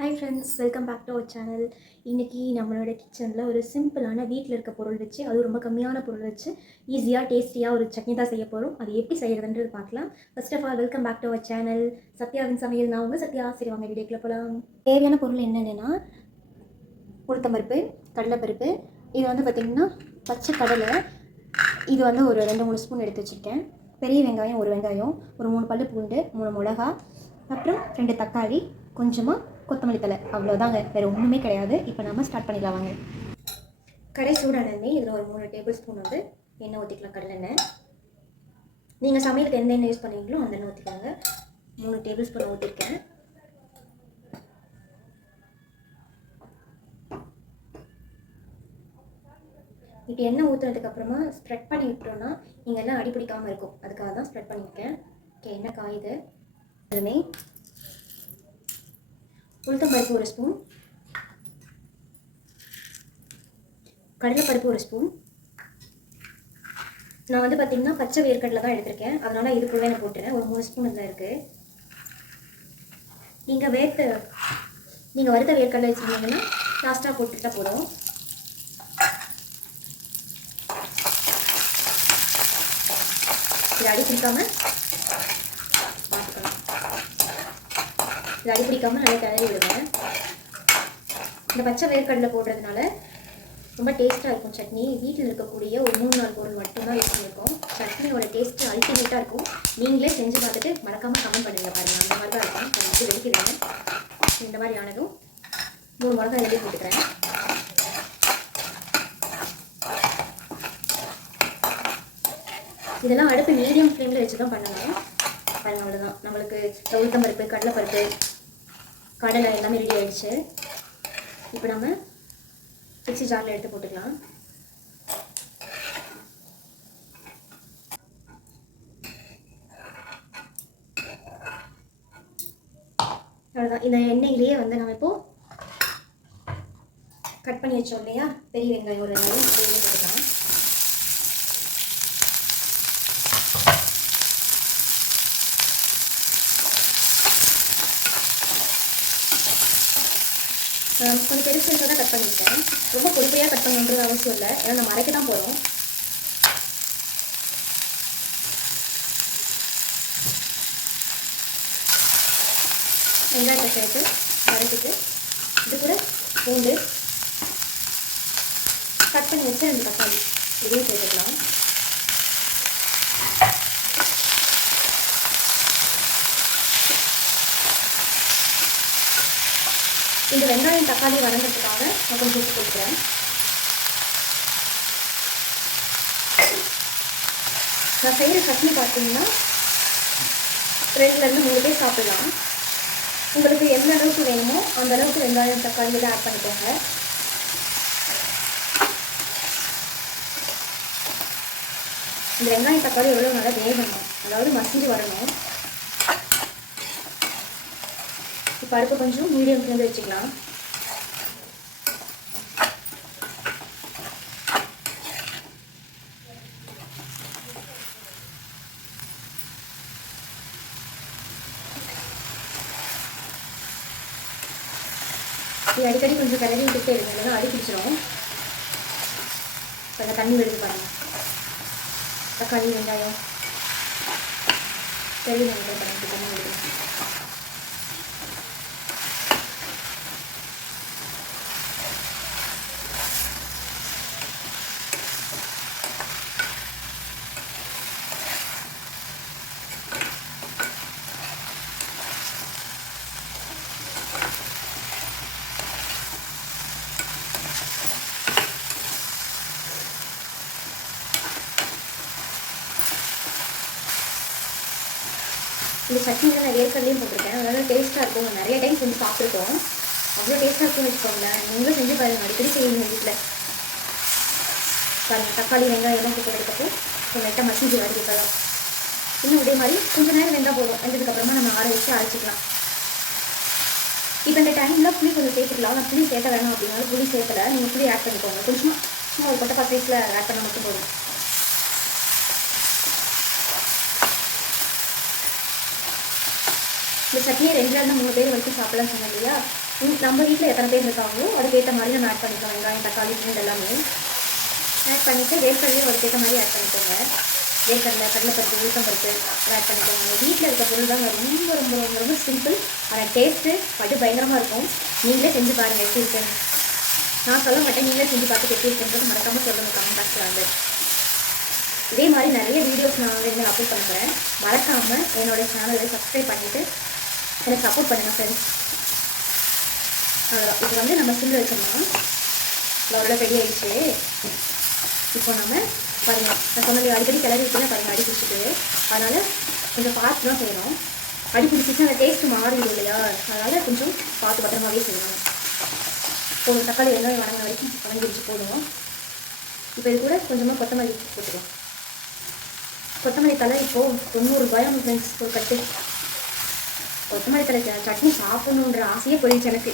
Hi friends welcome back to our channel இன்றைக்கி நம்மளோட கிச்சனில் ஒரு சிம்பிளான வீட்டில் இருக்க பொருள் வச்சு அது ரொம்ப கம்மியான பொருள் வச்சு ஈஸியாக டேஸ்டியாக ஒரு சட்னி தான் செய்ய போகிறோம் அது எப்படி செய்கிறதுன்றது பார்க்கலாம். First of all welcome back to our channel சத்யாவின் சமையல். நான் உங்கள் சத்யா. சரி வாங்க வீடியோக்குள்ள போகலாம் தேவையான பொருள் என்னென்னா உளுத்தம்பருப்பு கடலைப்பருப்பு. இது வந்து பார்த்திங்கன்னா பச்சை கடலை. இது வந்து ஒரு ரெண்டு மூணு ஸ்பூன் எடுத்து வச்சுருக்கேன். பெரிய வெங்காயம் ஒரு வெங்காயம் ஒரு மூணு பல்லு பூண்டு மூணு மிளகா அப்புறம் ரெண்டு தக்காளி. கொஞ்சமாக கொத்தமல்லி தலை அவ்வளோதாங்க வேறு ஒன்றுமே கிடையாது. இப்போ நம்ம ஸ்டார்ட் பண்ணிக்கலாம் வாங்க. கடை சூடானே இதில் ஒரு மூணு டேபிள் ஸ்பூன் வந்து எண்ணெய் ஊற்றிக்கலாம் கடலெண்ணெய் நீங்கள் சமையலுக்கு எந்த எண்ணெய் யூஸ் பண்ணுவீங்களோ அந்த எண்ணெய் ஊற்றிக்கோங்க மூணு டேபிள் ஸ்பூன் ஊற்றிருக்கேன் இப்போ எண்ணெய் ஊற்றுனதுக்கப்புறமா ஸ்ப்ரெட் பண்ணி விட்டோம்னா நீங்கள் எல்லாம் அடி பிடிக்காமல் இருக்கும். அதுக்காக தான் ஸ்ப்ரெட் பண்ணியிருக்கேன். ஓகே எண்ணெய் காயுது. அதுமே உளுத்தம்பருப்பு ஒரு ஸ்பூன் கடலைப்பருப்பு ஒரு ஸ்பூன் நான் வந்து பார்த்திங்கன்னா பச்சை வேர்க்கடலை தான் எடுத்திருக்கேன். அதனால் இது கூட நான் போட்டுறேன். ஒரு மூணு ஸ்பூன் இதில் இருக்குது நீங்கள் வேர்த்து நீங்கள் வறுத்த வேர்க்கடலை வச்சுருந்தீங்கன்னா லாஸ்ட்டாக போட்டுக்கிட்டால் போதும். இது அடி பிடிக்காம இது அடிப்பிடிக்காமல் நல்லா கிளறி விடுங்க. இந்த பச்சை வேர்க்கடலை போடுறதுனால ரொம்ப டேஸ்ட்டாக இருக்கும் சட்னி. வீட்டில் இருக்கக்கூடிய ஒரு மூணு நாள் பொருள் மட்டும்தான் யூஸ் பண்ணியிருக்கோம் சட்னியோட டேஸ்ட்டு அல்டிமேட்டாக இருக்கும். நீங்களே செஞ்சு பார்த்துட்டு மறக்காமல் கமெண்ட் பண்ணுங்கள் பாருங்கள் அந்த மாதிரி தான் இருக்கும். கொஞ்சம் வெடிக்கிறேன். இந்த மாதிரி ஆனதும் மூணு மிளகா எழுதி போட்டுக்கிறேன். இதெல்லாம் அடுப்பு மீடியம் ஃப்ளேமில் வச்சு தான் பண்ணணும். பாருங்கள் அவ்வளோதான் நம்மளுக்கு உளுத்தம்பருப்பு கடலைப்பருப்பு கடலை எல்லாமே ரெடி ஆயிடுச்சு. இப்போ நம்ம மிக்ஸி ஜாரில் எடுத்து போட்டுக்கலாம். அவ்வளோதான் இந்த எண்ணெயிலேயே வந்து நம்ம இப்போ கட் பண்ணி வச்சோம் இல்லையா? பெரிய வெங்காயம் ஒரு வெங்காயம் போட்டுக்கலாம் நான் கொஞ்சம் பெருசு பெருசாக தான் கட் பண்ணியிருக்கேன் ரொம்ப பொறுப்பையாக கட் பண்ணணுன்றது அவசியம் இல்லை. ஏன்னா நம்ம அரைக்க தான் போகிறோம் வெங்காயத்தை சேர்த்து அரைச்சிட்டு இது கூட பூண்டு. கட் பண்ணி வச்சு ரெண்டு தக்காளி. இதையும் சேர்த்துக்கலாம் இந்த வெங்காயம் தக்காளி வதங்கிறதுக்காக நான் கொஞ்சம் உப்பு கொடுக்குறேன் நான் செய்கிற சட்னி பார்த்தீங்கன்னா ரெண்டுலேருந்து மூணு பேர் சாப்பிடலாம். உங்களுக்கு எந்த அளவுக்கு வேணுமோ அந்த அளவுக்கு வெங்காயம் தக்காளி எல்லாம் ஆட் பண்ணிக்கோங்க. இந்த வெங்காயம் தக்காளி எவ்வளோ நல்லா வேகணும். அதாவது மசிஞ்சு வரணும். இப்போ அடுப்பு கொஞ்சம் மீடியம் சேர்ந்து வச்சுக்கலாம். இது அடிக்கடி கொஞ்சம் கிளறி விட்டுட்டே இருங்க. இல்லைன்னா அடி பிடிச்சிரும். கொஞ்சம் தண்ணி விடுது பாருங்க. தக்காளி வெங்காயம். பெரிய வெங்காயம் தண்ணி விடுது இந்த சட்னியில் நான் ஏற்கனவே போட்டிருக்கேன். அதனால டேஸ்ட்டாக இருக்கும். நிறைய டைம் செஞ்சு சாப்பிட்ருக்கோம் அவ்வளோ டேஸ்ட்டாக இருக்கும்னு வச்சுக்கோங்களேன். நீங்களும் செஞ்சு பாருங்கள் அடிக்கடி செய்யுங்க வீட்டில் பாருங்கள் தக்காளி வெங்காயம் எல்லாம் போட்டதுக்கப்புறம் கொஞ்சம் லைட்டாக மசிஞ்சு வடிக்கலாம் இன்னும் இதே மாதிரி கொஞ்சம் நேரம் வெந்தால் போதும். வெந்ததுக்கப்புறமா நம்ம ஆற வச்சு அரைச்சிக்கலாம். இப்போ இந்த டைமில் புளி கொஞ்சம் சேர்த்துக்கலாம். நான் புளி சேர்த்த வேணாம் அப்படின்னாலும் புளி சேர்த்தல நீங்கள் புளி ஆட் பண்ணிக்கோங்க. கொஞ்சமாக சும்மா ஒரு கொட்டை பசைஸில் ஆட் பண்ண மட்டும் போதும். இந்த சட்னியை ரெண்டு ரெண்டு மூணு பேர் வரைக்கும் சாப்பிடலாம் சொன்னேன் இல்லையா நம்ம வீட்டில் எத்தனை பேர் இருக்காங்களோ அதுக்கேற்ற மாதிரி நம்ம ஆட் பண்ணிக்கலாம். வெங்காயம் தக்காளி பூண்டு எல்லாமே ஆட் பண்ணிவிட்டு வேர்க்கடலையும் அதுக்கேற்ற மாதிரி ஆட் பண்ணிக்கோங்க. வேர்க்கடலை கடலைப்பருப்பு உளுத்தம்பருப்பு ஆட் பண்ணிக்கோங்க. வீட்டில் இருக்க பொருள் தான் ரொம்ப ரொம்ப ரொம்ப ரொம்ப சிம்பிள் ஆனால் டேஸ்ட்டு அது பயங்கரமாக இருக்கும். நீங்களே செஞ்சு பாருங்கள் எப்படி இருக்குன்னு. நான் சொல்ல மாட்டேன் நீங்களே செஞ்சு பார்த்துட்டு எப்படி இருக்குன்றது மறக்காமல் சொல்லுங்கள் கமெண்ட் பாக்ஸில் வந்து. இதே மாதிரி நிறைய வீடியோஸ் நான் வந்து அப்லோட் பண்ணுறேன் மறக்காமல் என்னோடய சேனலை சப்ஸ்கிரைப் பண்ணிவிட்டு எனக்கு சப்போர்ட் பண்ணுங்கள் ஃப்ரெண்ட்ஸ் அவ்வளோதான் இது வந்து நம்ம சிம்மில் வச்சிடலாம். அவ்வளோ ரெடி ஆயிடுச்சு. இப்போ நம்ம பாருங்கள் நான் சொன்னது அடிக்கடி கிளறி விட்டுனா பாருங்கள் அடி பிடிச்சிட்டு. அதனால் கொஞ்சம் பார்த்து தான் செய்யணும். அடி பிடிச்சிட்டு அந்த டேஸ்ட்டு மாறிடும் இல்லையா? அதனால் கொஞ்சம் பார்த்து பத்திரமாவே செய்யணும். போதும் தக்காளி வெங்காயம் வணங்க வரைக்கும் வணங்கிடுச்சு போடுவோம் இப்போ இது கூட கொஞ்சமாக கொத்தமல்லி போட்டுருவோம் கொத்தமல்லி தலை இப்போது தொண்ணூறு ரூபாயும் ஃப்ரெண்ட்ஸ் ஒரு கட்டு. கொத்தமல்லி தலை சட்னி சாப்பிடணுன்ற ஆசையே போயிடுச்சு எனக்கு.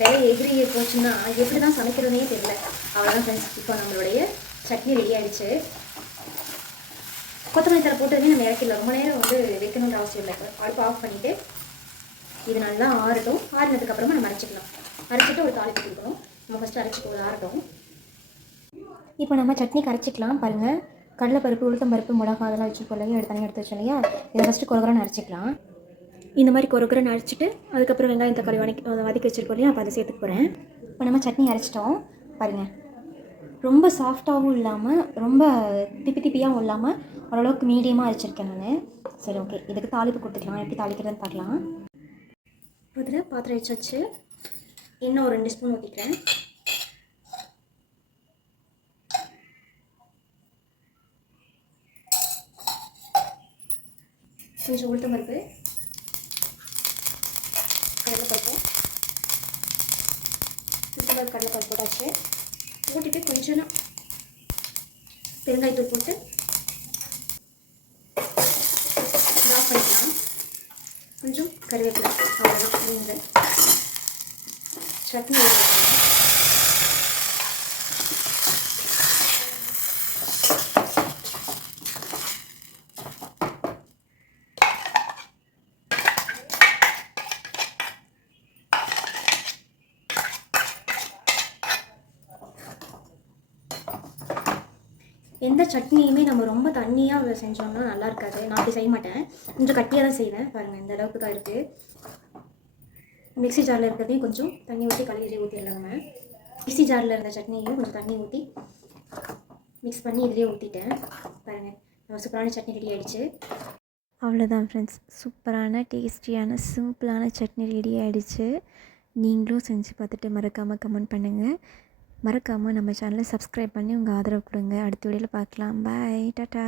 விலை எகிரி போச்சுன்னா எப்படி தான் சமைக்கிறதுனே தெரியல. அவ்வளோதான் ஃப்ரெண்ட்ஸ் இப்போ நம்மளுடைய சட்னி ரெடி ஆயிடுச்சு. கொத்தமல்லி தலை போட்டதுமே நம்ம இறக்கிடல ரொம்ப நேரம் வந்து வைக்கணுன்ற அவசியம் இல்லை. அடுப்பு ஆஃப் பண்ணிவிட்டு இது நல்லா ஆறட்டும். ஆறினதுக்கு அப்புறமா நம்ம அரைச்சிக்கலாம். அரைச்சிட்டு ஒரு தாளிப்பு கொடுக்கணும். நம்ம ஃபஸ்ட்டு அரைச்சிட்டு ஒரு ஆறட்டும். இப்போ நம்ம சட்னி கரைச்சிக்கலாம் பாருங்கள் கடலைப்பருப்பு உளுத்தம்பருப்பு மிளகா அதெல்லாம் வச்சுருக்கோம் இல்லையா எடுத்து தனியாக எடுத்து வச்சோம் இல்லையா இதை ஃபஸ்ட்டு கொரகுரன்னு அரைச்சிக்கலாம். இந்த மாதிரி கொரகுரன்னு அரைச்சிட்டு அதுக்கப்புறம் வெங்காயம் தக்காளி வதக்கி வதக்கி வச்சுருக்கோம் இல்லையா? அப்போ அதை சேர்த்துக்க போகிறேன் இப்போ நம்ம சட்னி அரைச்சிட்டோம். பாருங்கள் ரொம்ப சாஃப்டாகவும் இல்லாமல் ரொம்ப திப்பி திப்பியாகவும் இல்லாமல் ஓரளவுக்கு மீடியமாக அரைச்சிருக்கேன் நான். சரி ஓகே இதுக்கு தாளிப்பு கொடுத்துக்கலாம். எப்படி தாளிக்கிறதுன்னு பார்க்கலாம். இதில் பாத்திரம் வச்சாச்சு இன்னும் ஒரு ரெண்டு ஸ்பூன் ஊற்றிக்கிறேன் கொஞ்சம் உளுத்தம் பருப்பு. கடலைப்பருப்பு. உளுத்தம் பருப்பு கடலைப்பருப்பு போட்டாச்சு. போட்டுட்டு கொஞ்சம் பெருங்காயத்தூள் போட்டு ஆஃப் பண்ணிக்கலாம். கொஞ்சம் கருவேப்பிலை அவ்வளோதான் நீங்கள் சட்னி எந்த சட்னியுமே நம்ம ரொம்ப தண்ணியாக செஞ்சோம்னா நல்லா இருக்காது. நான் அப்படி செய்ய மாட்டேன். கொஞ்சம் கட்டியாக தான் செய்வேன். பாருங்கள் இந்த அளவுக்கு தான் இருக்குது மிக்ஸி ஜாரில் இருக்கிறதையும் கொஞ்சம் தண்ணி ஊற்றி கழுவி ஊற்றிடலாம் நம்ம மிக்ஸி ஜாரில் இருந்த சட்னியையும் கொஞ்சம் தண்ணி ஊற்றி மிக்ஸ் பண்ணி இதிலே ஊற்றிட்டேன் பாருங்கள் நம்ம சூப்பரான சட்னி ரெடி ஆகிடுச்சு அவ்வளோதான் ஃப்ரெண்ட்ஸ் சூப்பரான டேஸ்டியான சிம்பிளான சட்னி ரெடி ஆகிடுச்சு நீங்களும் செஞ்சு பார்த்துட்டு மறக்காமல் கமெண்ட் பண்ணுங்கள் மறக்காமல் நம்ம சேனலை சப்ஸ்கிரைப் பண்ணி உங்கள் ஆதரவு கொடுங்க. அடுத்த வீடியோவில் பார்க்கலாம். பாய் டாட்டா